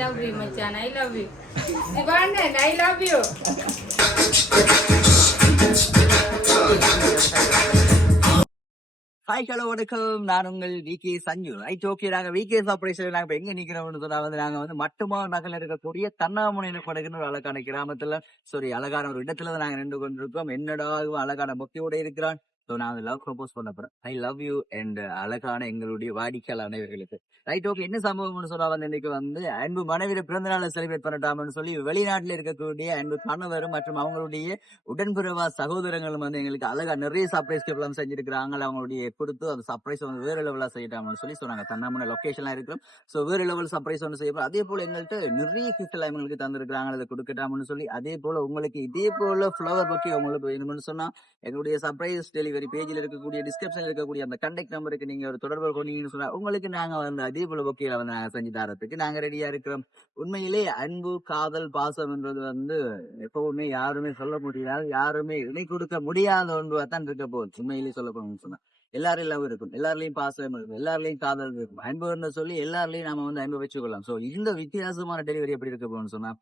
love you மச்சான், I love you. Sivanan, I love you. Hi hello வணக்கம், நான் உங்கள் விகே சஞ்சு. Right, okay. நாங்க விகே ஆபரேஷன் நாங்க எங்க நிக்கிறோம்னு சொன்னா நாங்க மட்டுமா நகல் இருக்கக்கூடிய தன்னாமுனை படகுன்னு ஒரு அழகான கிராமத்துல, அழகான ஒரு இடத்துல நாங்க நின்று கொண்டிருக்கோம். என்னடா அழகான பக்தியோட இருக்கிறான். நான் லவ் ப்ரப்போஸ் பண்ண போறேன். ஐ லவ் யூ அண்ட் அழகான எங்களுடைய வாடிக்கையாளர் அனைவர்களுக்கு. Right, okay. என்ன சம்பவம்னு சொன்னா இன்னைக்கு அன்பு மனைவியோட பிறந்த நாளை செலிப்ரேட் பண்ணட்டாம்னு சொல்லி வெளிநாட்டுல இருக்கக்கூடிய அன்பு கணவரும் மற்றும் அவங்களுடைய உடன்பிறவா சகோதரங்களும் எங்களுக்கு அழகா நிறைய சர்ப்ரைஸ் எல்லாம் செஞ்சிருக்கிறாங்க. அவங்களுடைய கொடுத்து அந்த சர்ப்ரைஸ் வேற லெவலா செய்யட்டாம்னு சொல்லி சொன்னாங்க. தன்னாமன லொகேஷன்லாம் இருக்கிறோம். வேற லெவல் சர்ப்ரைஸ் ஒன்று செய்யப்போம். அதே போல எங்கள்கிட்ட நிறைய கிஃப்ட் எல்லாம் எங்களுக்கு தந்திருக்கிறாங்க. அதை கொடுக்கட்டாம்னு சொல்லி அதே போல உங்களுக்கு இதே போல ஃபிளவர் பக்கி உங்களுக்கு வேணும்னு சொன்னா எங்களுடைய சர்ப்ரைஸ் டெலிவரி பேஜில் இருக்கக்கூடிய டிஸ்கிரிப்ஷன்ல இருக்கக்கூடிய அந்த கான்டாக்ட் நம்பருக்கு நீங்க ஒரு தொடர்பு கொண்டீங்கன்னு சொன்னா உங்களுக்கு நாங்க அதே போல பொக்கையில நாங்க செஞ்சு தரத்துக்கு நாங்க ரெடியா இருக்கிறோம். உண்மையிலே அன்பு, காதல், பாசம் என்றது எப்பவுமே யாருமே சொல்ல முடியாது, யாருமே இணை கொடுக்க முடியாத ஒன்றுவா தான் இருக்க போகுது. உண்மையிலேயே சொல்ல போகணும்னு சொன்னா எல்லாரும் லவ் இருக்கும், எல்லாருலயும் பாசம் இருக்கும், எல்லாருலயும் காதல் இருக்கும். அன்புன்னு சொல்லி எல்லாருலயும் நாம அன்பு வச்சுக்கொள்ளலாம். இந்த வித்தியாசமான டெலிவரி எப்படி இருக்க போகணும்னு சொன்னா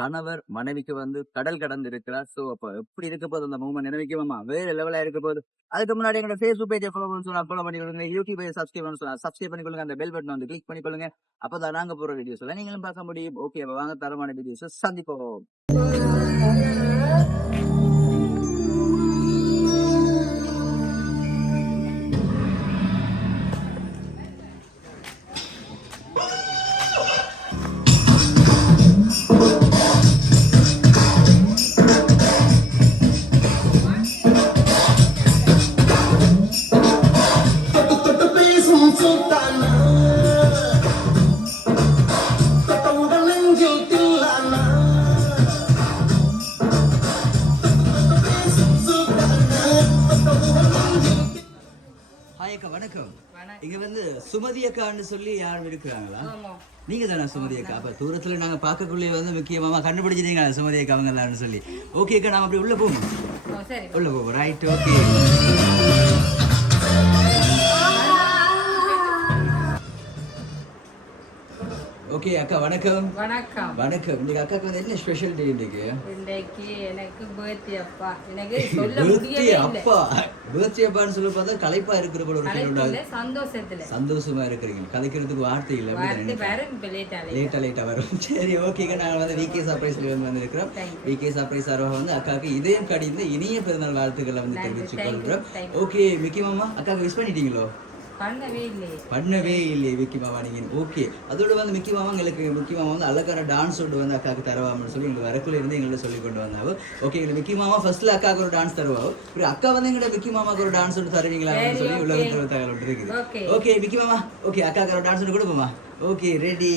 கணவர் மனைவிக்கு கடல் கடந்து இருக்கிறார். அப்ப எப்படி இருக்க போது அந்த மூமெண்ட் நினைக்குமா வேற லெவலா இருக்க போகுது. அதுக்கு முன்னாடி எங்களோட Facebook பேஜை ஃபாலோ பண்ணிக்கொள்ளுங்க, யூடியூப் சப்ஸ்கிரைப் பண்ணிக்கொள்ளுங்க, அந்த பெல் பட்டன் கிளிக் பண்ணிக்கொள்ளுங்க. அப்பதான் நாங்க போற வீடியோஸ் எல்லாம் நீங்களும் பார்க்க முடியும். ஓகே, வாங்க தரமான வீடியோஸ் சந்திப்போம். வணக்கம். இங்க சுமதி அக்கான்னு சொல்லி யாரும் இருக்கிறாங்களா? நீங்க தானே சுமதி அக்கா? அப்ப தூரத்துல நாங்க பார்க்கக்குள்ளே முக்கியமா கண்டுபிடிச்சிட்டீங்க சுமதி அக்கா அவங்க சொல்லி. ஓகே அக்கா, நாம அப்படி உள்ள போவோம். உள்ள போவோம். Right, okay. ஓகே அக்கா, வணக்கம். வணக்கம். வணக்கம். இன்னைக்கு அக்காக்கு என்ன ஸ்பெஷல் டே? இன்னைக்கு எனக்கு பர்த்டே அப்பா. எனக்கு சொல்ல முடியல. அப்பா பர்த்டே அப்பான்னு சொல்ல பார்த்தா களைப்பா இருக்கிற போல ஒரு ஃபீல் உண்டாது. சந்தோஷமா இருக்கிறீங்க. கலைக்கிறதுக்கு வார்த்தை இல்ல. லேட்டா வரும். சரி, ஓகேங்க. நாங்க விகே சர்ப்ரைஸ்ல வந்திருக்கிறோம். விகே சர்ப்ரைஸ் சார்பாக அக்காவுக்கு இதயம் கடிந்து இனிய பிறந்தநாள் வாழ்த்துக்களை தெரிவித்துக் கொள்கிறோம். ஓகே மிக்கி மாமா, அக்காவுக்கு விஷ் பண்ணிட்டீங்களோ? பண்ணவே இல்லையே விக்கி மாமா நீங்க. ஓகே, அதோட மிக்கி மாமா எங்களுக்கு மிக்கி மாமா அழகான டான்ஸ் அக்காவுக்கு தருவாங்கன்னு சொல்லி எங்களுக்கு வரக்குள்ள இருந்து எங்களை சொல்லி கொண்டு வந்தாவோ. ஓகே, எங்களுக்கு மிக்கி மாமா ஃபர்ஸ்ட்ல அக்காவுக்கு ஒரு டான்ஸ் தருவாவோ. அக்கா எங்கள்கிட்ட மிக்கி மாமாக்கு ஒரு டான்ஸ் தருவீங்களான்னு சொல்லி உலகத்தில் தகவல் இருக்குது. ஓகே மிக்கி மாமா, ஓகே அக்காவுக்கு ஒரு டான்ஸ் கொடுப்போமா? Okay, ready.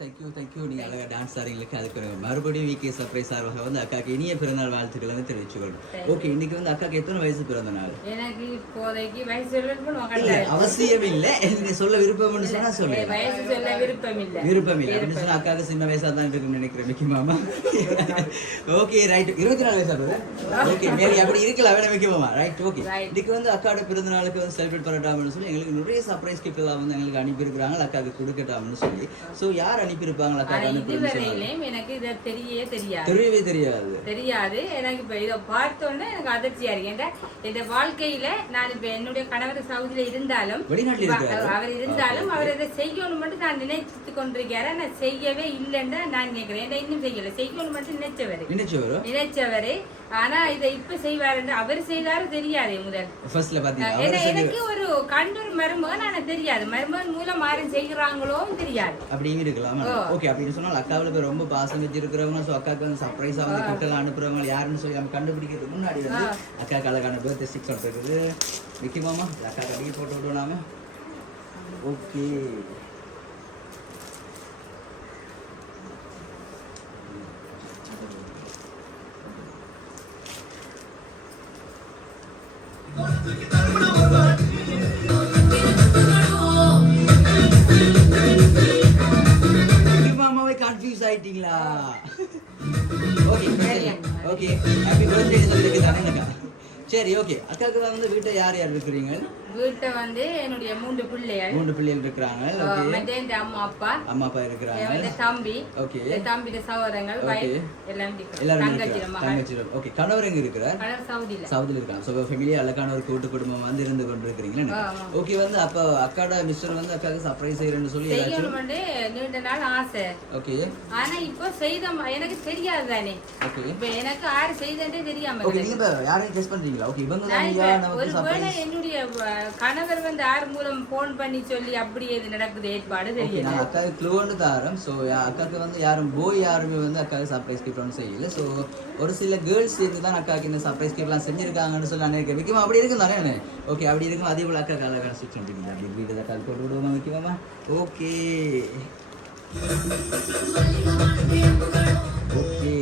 தேங்க்யூ நீங்க அழகா டான்ஸ் ஆடுறீங்களுக்கு அதுக்கு மறுபடியும் விகே சர்ப்ரைஸ் சார்பாக வந்து அக்காக்கு இனிய பிறந்தநாள் வாழ்த்துக்களை வந்து தெரிவிச்சுக்கொள்ளும். ஓகே, இன்னைக்கு வந்து அக்காக்கு எத்தனை வயசு பிறந்த நாள்? எனக்கு இப்போதைக்கு வயசு அவசியம் இல்ல, நீங்க சொல்ல விருப்பம்னு சொன்னா சொல்லுங்க. வயசு சொல்ல விருப்பம் இல்ல அப்படின்னு சொன்னா அக்காக்கு சின்ன வயசா தான் இருக்குன்னு நினைக்கிறேன் மிக்கி மாமா. ஓகே ரைட், 24 வயசா போகுது. ஓகே மேரி அப்படி இருக்கலாம் வேணா மிக்கி மாமா. ரைட் ஓகே, இன்னைக்கு வந்து அக்காவோட பிறந்த நாளுக்கு வந்து செலிப்ரேட் பண்ணட்டாம்னு சொல்லி எங்களுக்கு நிறைய சர்ப்ரைஸ் கிஃப்ட் எல்லாம் வந்து எங்களுக்கு அனுப்பி இருக்கிறாங்க அக்காக்கு கொடுக்கட்டாம்னு சொல்லி. சோ யார் அனுப்பி இருப்பாங்க அக்காக்கு? இதுவரையிலும் எனக்கு இது தெரியவே தெரியாது. எனக்கு இப்ப இதை பார்த்தோன்னே எனக்கு அதிர்ச்சியா இருக்கு. இந்த வாழ்க்கையில நான் இப்ப என்னுடைய கணவர் சவுதியில இருந்தாலும் அவர் இருந்தாலும் அவர் இதை செய்யணும் மட்டும் நான் நினைச்சு கொண்டிருக்காரு. நான் செய்யவே இல்லைன்னு நான் நினைக்கிறேன். இன்னும் செய்யல, செய்யணும் மட்டும் நினைச்சவரு. ஆனா இதை இப்ப செய்வாரு, அவர் செய்தாரு தெரியாது. முதல் எனக்கு ஒரு கண்டூர் மருமகன் ஆனா தெரியாது, மருமகன் மூலம் மாறி செய்கிறாங்களோ தெரியாது. அப்படியும் இருக்கலாம். ஓகே, அப்படின்னு சொன்னால் அக்காவுக்கு ரொம்ப பாசம் வச்சு இருக்கிறவங்க, ஸோ அக்காவுக்கு வந்து சர்ப்ரைஸா வந்து கிஃப்ட் அனுப்புறவங்க யாருன்னு சொல்லி நம்ம கண்டுபிடிக்கிறதுக்கு முன்னாடி வந்து அக்காவுக்கு அழகான பர்த்டே ஸ்டிக் இருக்குது. விக்கி மாமா அக்கா கடைக்கு போட்டு விடுவோம் நாம. ஓகே மாமாவை கன்ஃபியூஸ் ஆயிட்டீங்களா? ஓகே ஹாப்பி பர்த்டே சொல்லிருக்கு தானேக்கா. சரி ஓகே, அக்காவுக்கு வந்து வீட்டை யார் யார் இருக்கிறீங்க? வீட்டை வந்து என்னுடைய 3 பிள்ளைகள் இருக்கிறாங்க. அம்மா அப்பா இருக்கிறாங்க, தம்பி, ஓகே தம்பி சகோதரங்கள் தங்கச்சி. ஓகே, கணவர் எங்க இருக்கிறார்? சவுதியில இருக்காங்க. சோ ஃபேமிலியா அழகான ஒரு கூட்டு குடும்பம் வந்து இருந்து கொண்டிருக்கிறீங்களா? ஓகே, வந்து அப்ப அக்காட மிஸ்டர் வந்து அக்காவுக்கு சர்ப்ரைஸ் செய்யறேன்னு சொல்லி நீண்ட நாள் ஆசை. ஓகே, ஆனா இப்போ செய்த எனக்கு தெரியாது தானே. ஓகே, இப்ப எனக்கு யாரு செய்தே தெரியாம. ஓகே, நீங்க யாரையும் டெஸ்ட் பண்றீங்களா? ஓகே, இவங்க தான் நமக்கு சர்ப்ரைஸ். என்னுடைய கணவர் வந்து யார் மூலம் போன் பண்ணி சொல்லி அப்படியே இது நடக்குது ஏற்பாடு தெரியல. நான் அக்காவுக்கு க்ளூன்னு தாரம். ஸோ அக்காவுக்கு வந்து யாருமே வந்து அக்காவுக்கு சர்ப்ரைஸ் கிஃப்ட் ஒன்றும் செய்யல. ஸோ ஒரு சில கேர்ள்ஸ் சேர்ந்து தான் அக்காவுக்கு இந்த சர்ப்ரைஸ் கிஃப்ட்லாம் செஞ்சிருக்காங்கன்னு சொல்லி நான் நினைக்கிறேன். முக்கியமாக அப்படி இருக்கும் தானே? ஓகே, அப்படி இருக்கும். அதே போல் அக்காவுக்கு அழகான ஸ்டிச் பண்ணிட்டீங்க. அப்படி வீட்டு அக்காவுக்கு போட்டு விடுவோமா முக்கியமா? Okay okay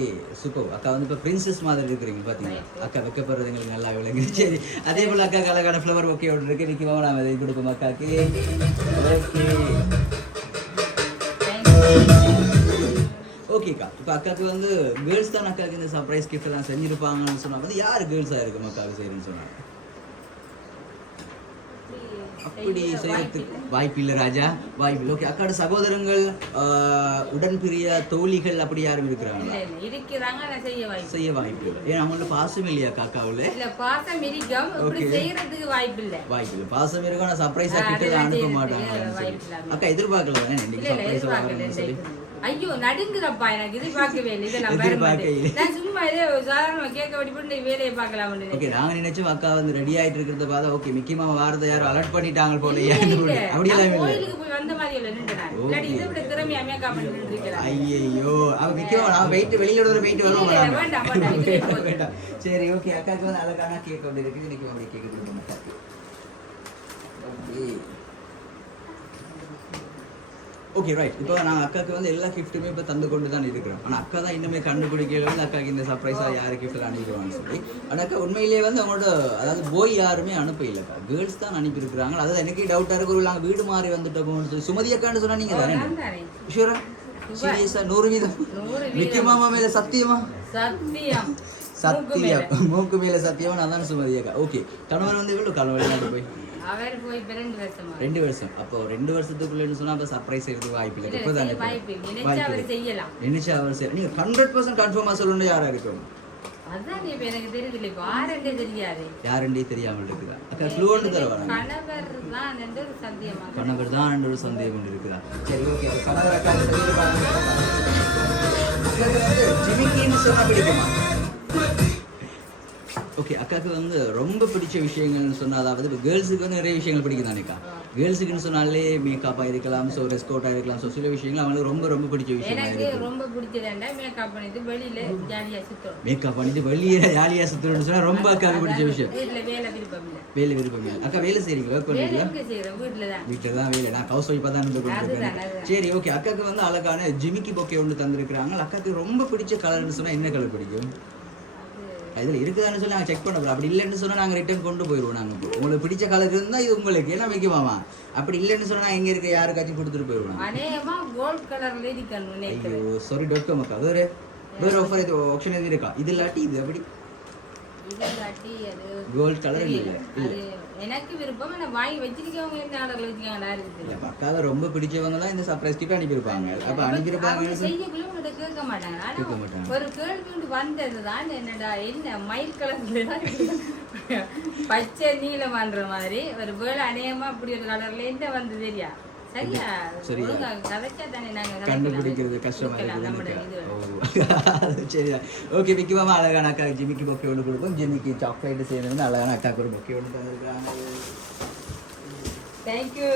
super. அக்கா வந்து இப்போ பிரின்சஸ் மாதிரி இருக்கிறீங்க பார்த்தீங்கன்னா. அக்கா வைக்கப்படுறது எங்களுக்கு நல்லா விளங்கு. சரி, அதே போல் அக்காவுக்கு அழகான ஃப்ளவர் ஓகே ஒன்று இருக்கு. நிற்கமா நான் இதை கொடுப்போம் அக்காவுக்கு. ஓகேக்கா, இப்போ அக்காவுக்கு வந்து கேர்ள்ஸ் தான் அக்காவுக்கு இந்த சர்ப்ரைஸ் கிஃப்ட் எல்லாம் செஞ்சிருப்பாங்கன்னு சொன்னாங்க. வந்து யார் கேர்ள்ஸாக இருக்கும் அக்காவுக்கு செய்யணும்னு சொன்னாங்க? அப்படி செய்யறதுக்கு வாய்ப்பு இல்லை ராஜா, வாய்ப்பு இல்லை. ஓகே, அக்காட சகோதரங்கள் உடன்பிரிய தோழிகள் அப்படி யாரும் இருக்கிறாங்களா? செய்ய வாய்ப்பு இல்லை. ஏன்னா அவங்களோட பாசம் இல்லையா காக்காவுல? பாசம் இருக்கும், செய்யறதுக்கு வாய்ப்பு இல்லை. பாசம் இருக்கும், நான் சர்ப்ரைஸா கிட்ட அனுப்ப மாட்டாங்க. அக்கா எதிர்பார்க்கல தானே நீங்க சர்ப்ரைஸ் வாங்கணும்னு சொல்லி? ஐயோ நடுங்குறப்பா, எனக்கு எதிர்பார்க்கவே இல்லை. இதை நான் சும்மா இதே சாதாரண கேட்க வடி போட்டு வேலையை பார்க்கலாம். ஓகே, நாங்க நினைச்சோம் அக்கா வந்து ரெடி ஆயிட்டு இருக்கிறத பார்த்தா ஓகே மிக்கி மாமா வாரத்தை யாரும் அலர்ட் பண்ணிட்டாங்க போல. அப்படியெல்லாம் கோயிலுக்கு போய் வந்த மாதிரி இல்லை நின்று இதை விட திறமையா மேக்கப் பண்ணிட்டு இருக்கிறேன். ஐயோ அவ மிக்கி மாமா நான் வெயிட் வெளியில ஒரு வெயிட் வரும். வேண்டாம் சரி ஓகே, அக்காவுக்கு வந்து அழகான கேக் வந்து இருக்குது. இன்னைக்கு அப்படி கேக் கொடுக்கணும் அக்காவுக்கு. Okay okay right. இப்போ நான் அக்காவுக்கு வந்து எல்லா கிஃப்ட்டுமே இப்போ தந்து கொண்டு தான் இருக்கிறோம். ஆனால் அக்கா தான் இன்னுமே கண்டுபிடிக்கல வந்து அக்காவுக்கு இந்த சர்ப்ரைஸாக யார் கிஃப்ட்டில் அனுப்பிடுவான்னு சொல்லி. ஆனால் அக்கா உண்மையிலேயே வந்து அவங்களோட அதாவது போய் யாருமே அனுப்ப இல்லைக்கா, கேர்ள்ஸ் தான் அனுப்பியிருக்கிறாங்க. அதாவது எனக்கே டவுட்டாக இருக்கு, ஒரு நாங்கள் வீடு மாறி வந்துட்டோம்னு சொல்லி. சுமதி அக்கான்னு சொன்னா நீங்கள் தானே? ஷூரா? சீரியஸா? 100% மிக்கி மாமா மேலே சத்தியமா? சத்தியம் மூக்கு மேலே சத்தியமா? நான் தானே சுமதி அக்கா. ஓகே, கணவர் வந்து எவ்வளோ காலம் வெளிநாட்டு போய்? அவர் போய் 2 வருஷம். அப்போ 2 வருஷத்துக்குள்ளன்னு சொன்னா அப்ப சர்ப்ரைஸ் செய்யறதுக்கு வாய்ப்பு இல்லை. இப்பதானே நினைச்சா அவர் சரி. நீங்க 100% கன்ஃபார்மா சொல்லணும். யாரா இருக்கும்? அதான் எனக்கு தெரியல. இப்போ யாருண்டே தெரியாது. யாருண்டே தெரியாமல் இருக்குதா? அக்கா க்ளூன்னு தரவாங்க. கணவர் தான் என்ற ஒரு சந்தேகம் இருக்குதா? சரி ஓகே, கணவர் அக்கா ஜிமிக்கின்னு சொன்னா பிடிக்குமா? ஓகே, அக்காவுக்கு வந்து ரொம்ப பிடிச்ச விஷயங்கள்னு சொன்னா, அதாவது இப்போ கேர்ள்ஸுக்கு வந்து நிறைய விஷயங்கள் பிடிக்கும் தானேக்கா. கேர்ள்ஸுக்குன்னு சொன்னாலே மேக்கப்பாக இருக்கலாம், ஸோ ரெஸ்கோட்டாக இருக்கலாம், ஸோ சில விஷயங்கள் அவங்களுக்கு ரொம்ப ரொம்ப பிடிச்ச விஷயம். எனக்கு ரொம்ப பிடிச்சதுண்டா மேக்கப் பண்ணிட்டு வெளியில ஜாலியா சுத்தணும். மேக்கப் பண்ணிட்டு வெளியே ஜாலியாக சுற்றணும்னு சொன்னால் ரொம்ப அக்காவுக்கு பிடிச்ச விஷயம். வீட்டுல வேலை விருப்பம் இல்லை. வேலை விருப்பம் இல்லை. அக்கா வேலை செய்றீங்க, ஒர்க் பண்ணுறீங்களா? வீட்டுல தான் வேலை. நான் ஹவுஸ் ஒய்ஃபாக தான் இருந்து கொண்டிருக்கேன். சரி, ஓகே. அக்காவுக்கு வந்து அழகான ஜிமிக்கி பொக்கே ஒன்று தந்திருக்கிறாங்க. அக்காவுக்கு ரொம்ப பிடிச்ச கலர்னு சொன்னால் என்ன கலர் பிடிக்கும்? இதில் இருக்குதான்னு சொல்லி நாங்கள் செக் பண்ண போகிறோம். அப்படி இல்லைன்னு சொன்னால் நாங்கள் ரிட்டர்ன் கொண்டு போயிடுவோம். நாங்கள் உங்களுக்கு பிடிச்ச கலர் இருந்தால் இது உங்களுக்கு என்ன வைக்குமாமா, அப்படி இல்லைன்னு சொன்னால் இங்கே இருக்க யாருக்காச்சும் கொடுத்துட்டு போயிடுவோம். ஐயோ சாரி .com அக்கா. வேறு ஆஃபர் இது ஆப்ஷன் எதுவும் இருக்கா? இது இல்லாட்டி இது அப்படி கோல்ட் கலர் இல்லை. எனக்கு விருப்பம் நான் வாங்கி வச்சிருக்கவங்க என்ன ஆர்டர்ல வச்சிருக்காங்க இருக்குது. பக்கால ரொம்ப பிடிச்சவங்க தான் இந்த சர்ப்ரைஸ் கிஃப்ட் அனுப்பியிருப்பாங்க. அப்ப அனுப்பியிருப்பாங்க செய்யக்குள்ள உன்கிட்ட கேட்க மாட்டாங்க. ஒரு கேள்வி வந்ததுதான் என்னடா என்ன மயில் கலர்ல பச்சை நீலமான்ற மாதிரி ஒரு வேலை அநேகமா அப்படி ஒரு கலர்ல என்ன வந்து தெரியா சரியா கண்டுபிடிக்கிறது கஷ்டமா இருக்குது. சரி, ஓகே. விக்கி மாமா அழகான அக்கா ஜிமிக்கி பொக்கே ஒன்று கொடுப்போம். ஜிமிக்கி சாக்லேட் செய்யணும்னு அழகான அக்காவுக்கு ஒரு பொக்கே ஒன்று தந்துருக்காங்க. தேங்க்யூ.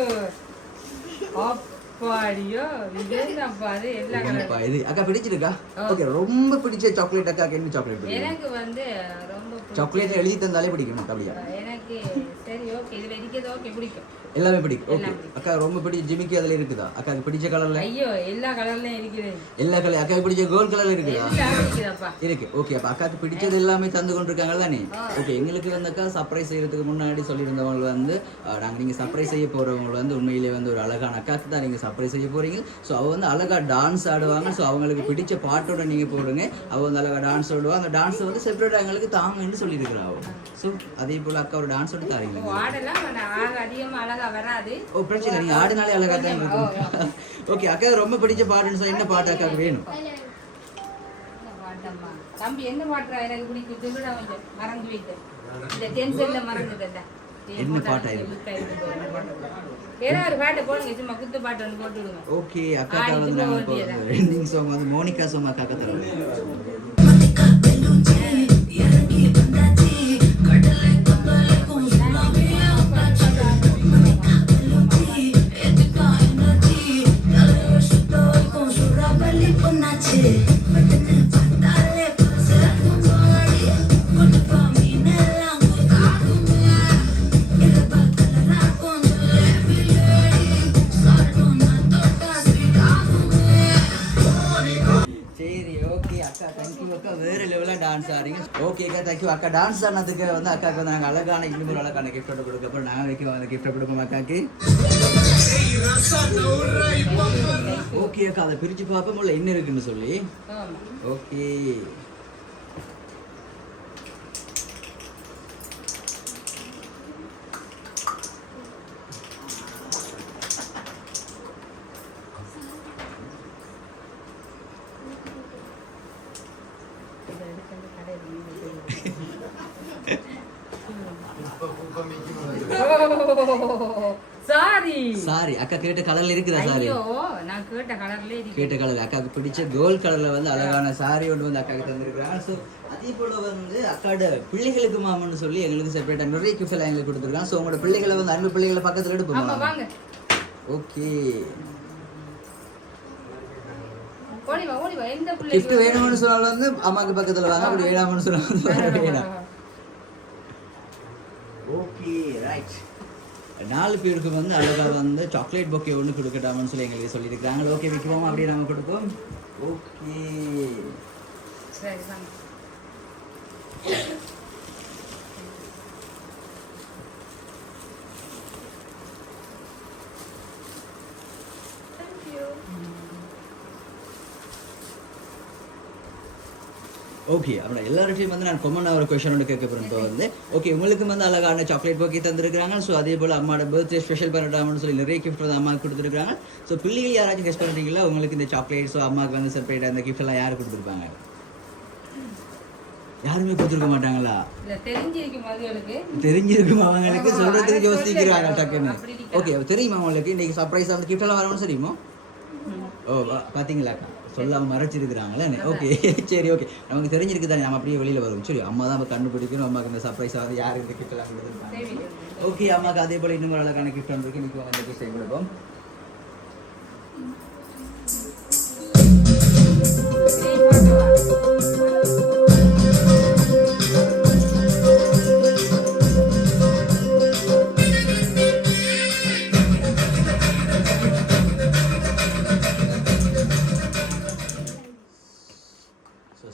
இது அக்கா பிடிச்சிருக்கா? ஓகே, ரொம்ப பிடிச்ச சாக்லேட் அக்கா என்ன சாக்லேட்? எனக்கு வந்து ரொம்ப சாக்லேட் எழுதி தந்தாலே பிடிக்கும் அப்படியா? எனக்கு சரி ஓகே, இதுல இருக்கிறது ஓகே பிடிக்கும், எல்லாமே பிடிக்கும். ஓகே அக்கா ரொம்ப பிடிச்ச ஜிமிக்கி அதுல இருக்குதா? அக்காக்கு பிடிச்ச கலர்ல? ஐயோ எல்லா கலர்லயும் இருக்குது. எல்லா கலர் அக்காக்கு பிடிச்ச கோல்ட் கலர் இருக்குதா? இருக்குதாப்பா. இருக்கு. ஓகே, அப்ப அக்காக்கு பிடிச்சது எல்லாமே தந்து கொண்டிருக்காங்க தானே? ஓகே, எங்களுக்கு வந்து அக்கா சர்ப்ரைஸ் செய்யறதுக்கு முன்னாடி சொல்லியிருந்தவங்க வந்து நாங்க நீங்க சர்ப்ரைஸ் செய்ய போறவங்க வந்து உண்மையிலேயே வந்து ஒரு அழகான அக்காக்கு தான் நீங்க சர்ப்ரைஸ் செய்ய போறீங்க. ஸோ அவ வந்து அழகா டான்ஸ் ஆடுவாங்க. ஸோ அவங்களுக்கு பிடிச்ச பாட்டோட நீங்க போடுங்க. அவ வந்து அழகா டான்ஸ் ஆடுவாங்க. அந்த டான்ஸ் வந்து செப்பரேட் எங்களுக்கு தாங்கன்னு சொல்லியிருக்கிறா. ஸோ அதே போல அக்கா ஒரு டான்ஸ் ஆடி தாரீங்க. அதிகமா அழகா வராது. ஓ பிரச்சனை, நீங்க ஆடினாலே அழகா தான் இருக்கும். ஓகே, அக்கா ரொம்ப பிடிச்ச பாட்டுன்னு சொன்னா என்ன பாட்டு அக்காவுக்கு வேணும்? தம்பி என்ன பாட்டுறா எனக்கு பிடிக்கும் சொல்லுடா, கொஞ்சம் மறந்து வைத்தேன். இந்த டென்ஷன்ல மறந்துட்டேன்டா. என்ன பாட்டாயிருக்கு? வேற ஒரு பாட்டை போடுங்க, சும்மா குத்து பாட்டு ஒன்று போட்டு விடுங்க. ஓகே, அக்கா வந்து நாங்க எண்டிங் சாங் வந்து மோனிகா சாங் அக்கா தருவாங்க. வேற லெவலா டான்ஸ் ஆடுறீங்க. ஓகே அக்கா, தேங்க்யூ அக்கா. டான்ஸ் ஆனதுக்கு வந்து அக்காவுக்கு வந்து நாங்கள் அழகான இன்னொரு அழகான கிஃப்ட் கொடுக்க அப்புறம் நாங்கள் வைக்க அந்த கிஃப்ட் கொடுப்போம் அக்காக்கு. ஓகே அக்கா, அதை பிரிச்சு பார்ப்போம் உள்ள என்ன இருக்குன்னு சொல்லி. ஓகே சாரி அக்கா கேட்ட கலர்ல இருக்குதா? சாரி நான் கேட்ட கலர்ல இருக்கு. கேட்ட கலர் அக்காவுக்கு பிடிச்ச கோல்ட் கலர்ல வந்து அழகான சாரி ஒன்று வந்து அக்காவுக்கு தந்திருக்காங்க. ஸோ அதே போல வந்து அக்காவோட பிள்ளைகளுக்கு மாமன்னு சொல்லி எங்களுக்கு செப்பரேட்டா நிறைய கிஃப்ட் எல்லாம் எங்களுக்கு கொடுத்துருக்காங்க. ஸோ உங்களோட பிள்ளைகளை வந்து அன்பு பிள்ளைகளை பக்கத்துல எடுப்போம். ஓகே, கிஃப்ட் வேணும்னு சொன்னாலும் வந்து அம்மாக்கு பக்கத்துல வாங்க, அப்படி வேணாம்னு சொன்னாலும் வேணாம். ஓகே ரைட், 4 பேருக்கு வந்து அழகா வந்து சாக்லேட் பொக்கே ஒன்று கொடுக்கட்டாமன்னு சொல்லி எங்களுக்கு சொல்லியிருக்காங்க. ஓகே வைக்குவோம், அப்படியே நாம கொடுப்போம். ஓகே ஓகே, அப்புறம் எல்லார்ட்டையும் வந்து நான் கொமனாக ஒரு கொஷன் ஒன்று கேட்க போகிறேன். இப்போ வந்து ஓகே உங்களுக்கு வந்து அழகான சாக்லேட் பொக்கே தந்துருக்காங்க. ஸோ அதே போல் அம்மாவோட பர்த்டே ஸ்பெஷல் பண்ணிட்டாமன்னு சொல்லி நிறைய கிஃப்ட் வந்து அம்மாவுக்கு கொடுத்துருக்காங்க. ஸோ பிள்ளைகள் யாராச்சும் கெஸ்ட் பண்ணுறீங்களா? உங்களுக்கு இந்த சாக்லேட் ஸோ அம்மாவுக்கு வந்து செப்பரேட்டாக அந்த கிஃப்ட் எல்லாம் யார் கொடுத்துருப்பாங்க? யாருமே கொடுத்துருக்க மாட்டாங்களா? தெரிஞ்சிருக்கும் அவங்களுக்கு, சொல்றதுக்கு யோசிக்கிறாங்க டக்குன்னு. ஓகே தெரியுமா அவங்களுக்கு இன்னைக்கு சர்ப்ரைஸ் அந்த கிஃப்ட் எல்லாம் வரணும்னு தெரியுமா? ஓ பார்த்தீங்களாக்கா. ஸோ சொல்லாம மறைச்சிருக்கிறாங்களே. ஓகே சரி ஓகே, நமக்கு தெரிஞ்சிருக்கு தானே, நம்ம அப்படியே வெளியில வரும். சரி அம்மா தான் கண்டுபிடிக்கணும் அம்மாக்கு இந்த சர்ப்ரைஸ் ஆகுது யாரு இந்த கிஃப்ட் எல்லாம் கொடுத்துருப்பாங்க. ஓகே அம்மாக்கு அதே போல இன்னும் ஒரு அழகான கிஃப்ட் வந்துருக்கு. இன்னைக்கு வந்து கிஃப்ட் செய்ய கொடுப்போம்.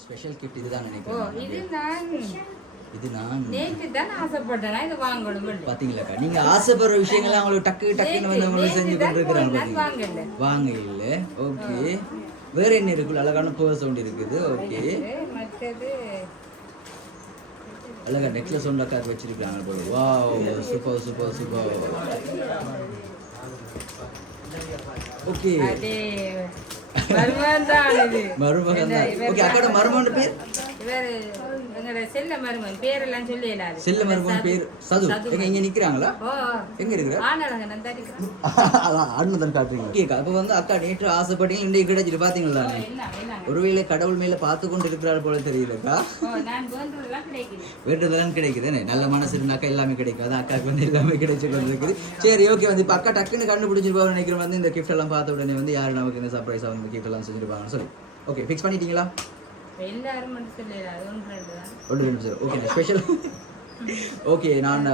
ஸ்பெஷல் கிஃப்ட் இதுதான் நினைக்கிறேன். இது நான் நேத்து தான் ஆசைப்பட்டேன் இது வாங்கணும். பாத்தீங்களாக்கா, நீங்க ஆசைப்படுற விஷயங்களை அவங்களுக்கு டக்குன்னு வந்து அவங்களுக்கு செஞ்சு கொண்டிருக்கிறாங்க. வாங்க இல்ல. ஓகே வேற என்ன இருக்கு? அழகான பர்ஸ் சவுண்ட் இருக்குது. ஓகே மற்றது அழகா நெக்லஸ் ஒன்று அக்காக்கு வச்சிருக்காங்க போல. Wow super super super. Okay மருமகன் தான் இது. மருமகன் தான். ஓகே அக்காட மருமகன் பேர் இவர் எங்கட செல்ல மருமகன் பேர் எல்லாம் சொல்லி இல்லாது. செல்ல மருமகன் பேர் சது. எங்க இங்க நிக்கறாங்களா? எங்க இருக்கற? ஆனலங்க நான் தான் இருக்கேன். அதான் அண்ணன் காட்டுறீங்க. ஓகே அப்ப வந்து அக்கா நேற்று ஆசைப்பட்டீங்க இன்னைக்கு கிடைச்சிட்டு பாத்தீங்களா? ஒருவேளை கடவுள் மேல பார்த்து கொண்டு இருக்கிறார் போல தெரியலக்கா. நான் வேண்டதெல்லாம் கிடைக்குது. வேண்டதெல்லாம் கிடைக்குதுனே. நல்ல மனசு இருந்தாக்கா எல்லாமே கிடைக்கும். அதான் அக்காக்கு வந்து எல்லாமே கிடைச்சு கொண்டு இருக்குது. சரி ஓகே வந்து இப்ப அக்கா டக்குன்னு கண்டுபிடிச்சிருப்பாங்க நினைக்கிறேன். வந்து இந்த கிஃப்ட் எல்லாம் பார்த்த உடனே வந்து யாரு நமக்கு இந்த சர்ப்ரைஸ் அவங்க கிஃப்ட் எல்லாம் செஞ்சிருப்பாங்கன்னு சொல்லி. ஓகே ஃபிக்ஸ் பண்ணிட்டீங்களா? எல்லாரும் மட்டும் சொல்லல அது ஒன்று ரெண்டு சார். Okay special. ஓகே நான்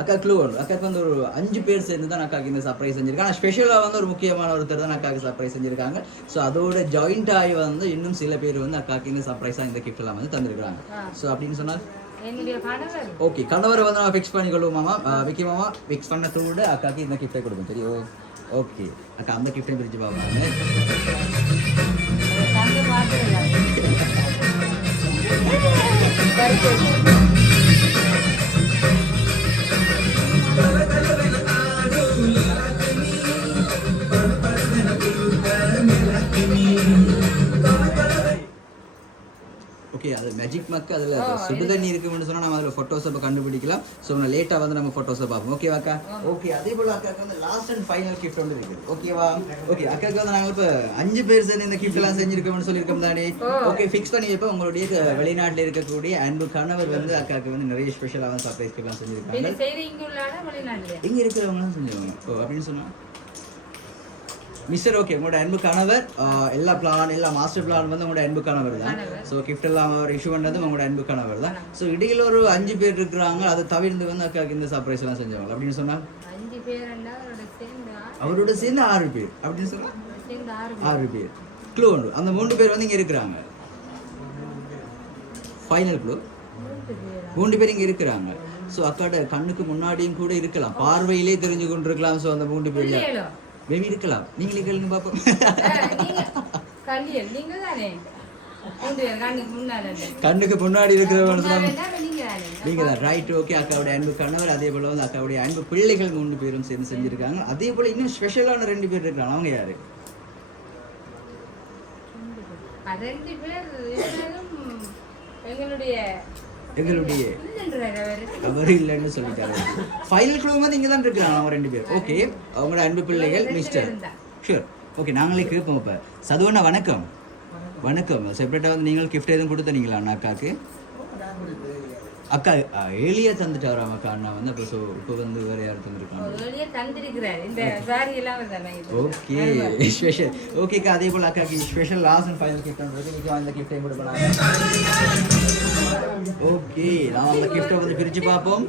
அக்கா க்ளூ ஒன்று அக்காக்கு வந்து ஒரு 5 பேர் சேர்ந்து தான் அக்காக்கு இந்த சர்ப்ரைஸ் செஞ்சிருக்காங்க. ஆனால் ஸ்பெஷலாக வந்து ஒரு முக்கியமான ஒருத்தர் தான் அக்காக்கு சர்ப்ரைஸ் செஞ்சிருக்காங்க. ஸோ அதோட ஜாயிண்ட் ஆகி வந்து இன்னும் சில பேர் வந்து அக்காக்கு இந்த சர்ப்ரைஸாக இந்த கிஃப்ட் எல்லாம் வந்து தந்திருக்காங்க. ஸோ அப்படின்னு சொன்னால் என்னுடைய கணவர். ஓகே கணவரை வந்து நம்ம ஃபிக்ஸ் பண்ணிக்கொள்வோம் மாமா. விக்கி மாமா ஃபிக்ஸ் பண்ணதோட அக்காக்கு இந்த கிஃப்ட்டை கொடுப்போம். தெரியும்? ஓகே அக்கா அந்த கிஃப்ட்டையும் பிரிச்சு பார்ப்பாங்க. ஓகே அது மேஜிக் மக்கு அதில் சுடு தண்ணி இருக்குன்னு சொன்னால் நம்ம அதில் ஃபோட்டோஸை கண்டுபிடிக்கலாம். ஸோ நான் லேட்டாக வந்து நம்ம ஃபோட்டோஸை பார்ப்போம். ஓகேவா அக்கா? ஓகே அதே போல் அக்காவுக்கு வந்து லாஸ்ட் அண்ட் ஃபைனல் கிஃப்ட் ஒன்று இருக்குது. ஓகேவா? ஓகே அக்காவுக்கு வந்து நாங்கள் இப்போ 5 பேர் சேர்ந்து இந்த கிஃப்ட் எல்லாம் செஞ்சிருக்கோம்னு சொல்லியிருக்கோம் தானே. ஓகே ஃபிக்ஸ் பண்ணி வைப்போம். உங்களுடைய வெளிநாட்டில் இருக்கக்கூடிய அன்பு கணவர் வந்து அக்காவுக்கு வந்து நிறைய ஸ்பெஷலாக சர்ப்ரைஸ் எல்லாம் செஞ்சிருக்காங்க. இங்கே இருக்கிறவங்களாம் செஞ்சுருவாங்க. ஓ அப்படின்னு சொன்னால் மிஸ்டர் ஓகே உங்களோட அன்பு கணவர் எல்லா பிளான் எல்லா மாஸ்டர் பிளான் வந்து உங்களோட அன்பு கணவர் தான். ஸோ கிஃப்ட் எல்லாம் அவர் இஷ்யூ பண்ணுறது உங்களோட அன்பு கணவர் தான். ஸோ இடையில ஒரு 5 பேர் இருக்கிறாங்க. அதை தவிர்த்து வந்து அக்காவுக்கு இந்த சர்ப்ரைஸ் எல்லாம் செஞ்சவங்க அப்படின்னு சொன்னா அவரோட சேர்ந்து 6 பேர் அப்படின்னு சொன்னா 6 பேர். க்ளூ உண்டு. அந்த 3 பேர் வந்து இங்க இருக்கிறாங்க. ஃபைனல் க்ளூ 3 பேர் இங்க இருக்கிறாங்க. ஸோ அக்காட கண்ணுக்கு முன்னாடியும் கூட இருக்கலாம், பார்வையிலே தெரிஞ்சு கொண்டு இருக்கலாம். ஸோ அந்த 3 பேர் பேபி இருக்கலாம். நீங்களே கேளுங்க பாப்போம். கண்ணுக்கு முன்னாடி இருக்கிறவங்க நீங்க தான் ரைட். ஓகே அக்காவுடைய அன்பு கணவர் அதே போல வந்து அக்காவுடைய அன்பு பிள்ளைகள் 3 பேரும் சேர்ந்து செஞ்சிருக்காங்க. அதே போல இன்னும் ஸ்பெஷலான 2 பேர் இருக்காங்க. அவங்க யாரு? 2 பேர் எங்களுடைய அவர் இல்லைன்னு சொல்லிட்டாரு. ஃபைனல் க்ளூ வந்து இங்க தான் இருக்காங்க அவங்க 2 பேர். ஓகே அவங்களோட அன்பு பிள்ளைகள் மிஸ்டர் ஷூர். ஓகே நாங்களே கேட்போம். இப்போ சதுவண்ணா வணக்கம். வணக்கம். செப்பரேட்டா வந்து நீங்கள் கிஃப்ட் எதுவும் கொடுத்தீங்களா அண்ணாக்காக்கு? அக்கா ஏலியா தந்துட்டாரா அக்கா அண்ணா வந்து? அப்போ ஸோ இப்போ வந்து வேற யார் தந்துருக்காங்க? Okay special. ஓகேக்கா அதே போல் அக்காக்கு special last and final gift பண்ணுறது அந்த கிஃப்டையும் கொடுக்கலாம். ஓகே நான் அந்த கிஃப்ட்டை வந்து பிரித்து பார்ப்போம்.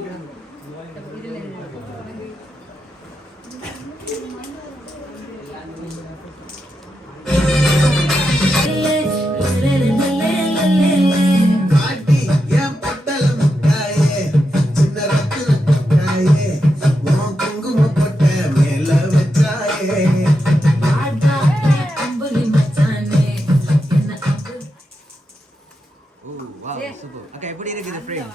அக்கா எப்படி இருக்குது ஃப்ரேம்?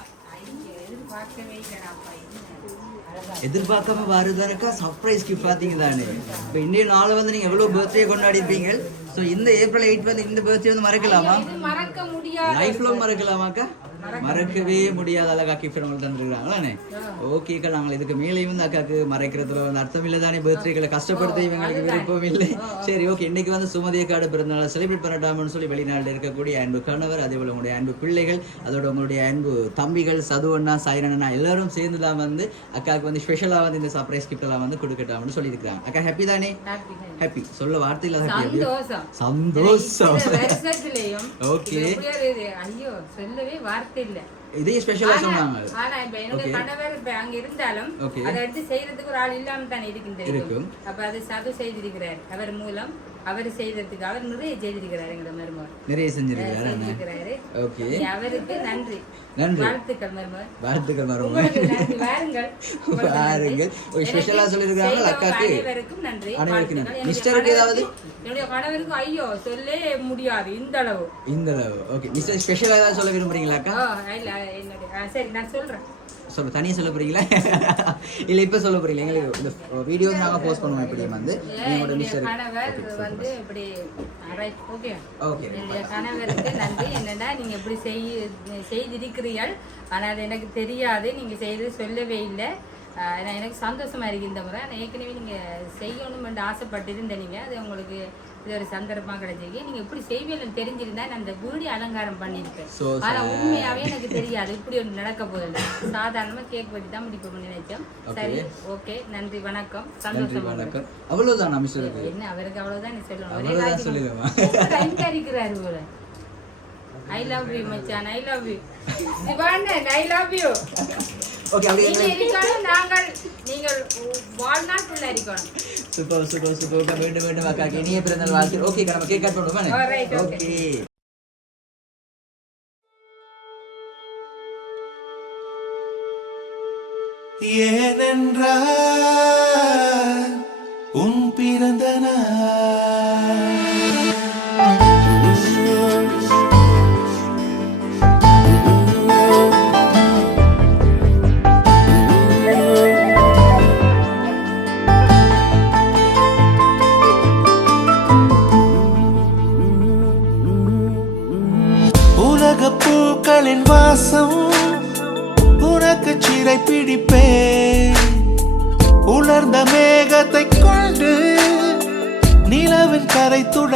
எதிர்பார்க்காம வருதானக்கா சர்ப்ரைஸ் கிஃப்ட் பார்த்தீங்க தானே. இப்போ இன்றைய நாள் வந்து நீங்கள் எவ்வளோ பர்த்டே கொண்டாடி இருப்பீங்க. ஸோ இந்த ஏப்ரல் 8 வந்து இந்த பர்த்டே வந்து மறக்கலாமா? மறக்க முடியாது. லைஃப் லாங் மறக்கலாமாக்கா? மறக்கவே முடியாத அழகா கிஃப்ட் நம்மளுக்கு தந்துருக்காங்களே. ஓகேக்கா, நாங்கள் இதுக்கு மேலேயும் வந்து அக்காக்கு மறைக்கிறதுல வந்து அர்த்தம் இல்லை தானே. பர்த்டேகளை கஷ்டப்படுத்த இவங்களுக்கு விருப்பம் இல்லை. சரி, ஓகே. இன்னைக்கு வந்து சுமதி அக்காடு பிறந்தநாளை செலிப்ரேட் பண்ணட்டாமன்னு சொல்லி வெளிநாட்டில் இருக்கக்கூடிய அன்பு கணவர், அதே போல உங்களுடைய அன்பு பிள்ளைகள், அதோட உங்களுடைய அன்பு தம்பிகள் சதுவண்ணா சாயிரண்ணா எல்லாரும் சேர்ந்து தான் வந்து அக்காவுக்கு வந்து ஸ்பெஷலாக வந்து இந்த சர்ப்ரைஸ் கிஃப்ட் எல்லாம் வந்து கொடுக்கட்டாம்னு சொல்லியிருக்காங்க. அக்கா ஹாப்பி தானே? ஹாப்பி சொல்ல வார்த்தை இல்லாத சந்தோஷம். ஓகே, ஐயோ சொல்லவே வார்த்தை இல்ல. இதே ஸ்பெஷலா சொன்னாங்க. ஆனா இப்ப என்னோட கணவர் இப்ப அங்க இருந்தாலும் அதை எடுத்து செய்யறதுக்கு ஒரு ஆள் இல்லாம தானே இருக்கும். அப்ப அது சது செய்திருக்கிறார். அவர் மூலம் அவர் செய்ததுக்கு அவர் நிறைய செய்திருக்கிறார். எங்களோட மருமகன் நிறைய செஞ்சிருக்கிறாரு. ஓகே, அவருக்கு நன்றி. வாழ்த்துக்கள் மருமகன். வாழ்த்துக்கள் மருமகன். வாருங்கள். ஒரு ஸ்பெஷலா சொல்லிருக்காங்க அக்காக்கு. அனைவருக்கும் நன்றி. அனைவருக்கும் நன்றி. மிஸ்டருக்கு ஏதாவது என்னுடைய கணவருக்கு ஐயோ சொல்லே முடியாது இந்த அளவு. ஓகே, மிஸ்டர் ஸ்பெஷலா ஏதாவது சொல்ல விரும்புறீங்களா அக்கா? இல்ல சரி நான் சொல்றேன். சொல்ல தனியா சொல்ல போறீங்களா இல்ல இப்ப சொல்ல போறீங்களா? எங்களுக்கு இந்த வீடியோ நாங்க போஸ்ட் பண்ணுவோம். இப்படி வந்து என்னோட மிஸ்டர் கணவர் வந்து இப்படி ரைட். ஓகே ஓகே, என்னுடைய கணவருக்கு நன்றி. என்னன்னா நீங்க இப்படி செய்திருக்கிறீர்கள். ஆனா அது எனக்கு தெரியாது, நீங்க செய்தது சொல்லவே இல்லை. எனக்கு சந்தோஷமா இருக்கு இந்த முறை. ஏற்கனவே நீங்க செய்யணும்னு ஆசைப்பட்டு இருந்தீங்க. அது உங்களுக்கு இது ஒரு சந்தர்ப்பமா கிடைச்சிருக்கு. நீங்க இப்படி செய்வீங்கன்னு தெரிஞ்சிருந்தா நான் அந்த வீடு அலங்காரம் பண்ணிருப்பேன். ஆனா உண்மையாவே எனக்கு தெரியாது இப்படி ஒன்று நடக்க போகுது. சாதாரணமா கேக் வெட்டி தான் முடிப்போம்னு நினைச்சோம். சரி, ஓகே, நன்றி, வணக்கம், சந்தோஷம். அவ்வளவுதான் என்ன அவருக்கு அவ்வளவுதான் நீ சொல்லணும். இருக்கிறாரு போல. ஐ லவ் யூ மச்சான், I love you Sivanan, I love you. Okay, அப்படியே இருக்கணும். நீங்கள் வாழ்நாள் ஃபுல்லா இருக்கணும். Super super super. மீண்டும் மீண்டும் அக்காக்கு இனிய பிறந்தநாள் வாழ்த்து. ஓகே, நம்ம கேக் கட் பண்ணுவோமா? ஓகே. ஏனென்றால் உன் பிறந்த நாள் பூக்களின் வாசம் உனக்கு சிறை பிடிப்பேன். உலர்ந்த மேகத்தை கொண்டு நிலவின் கரை துடை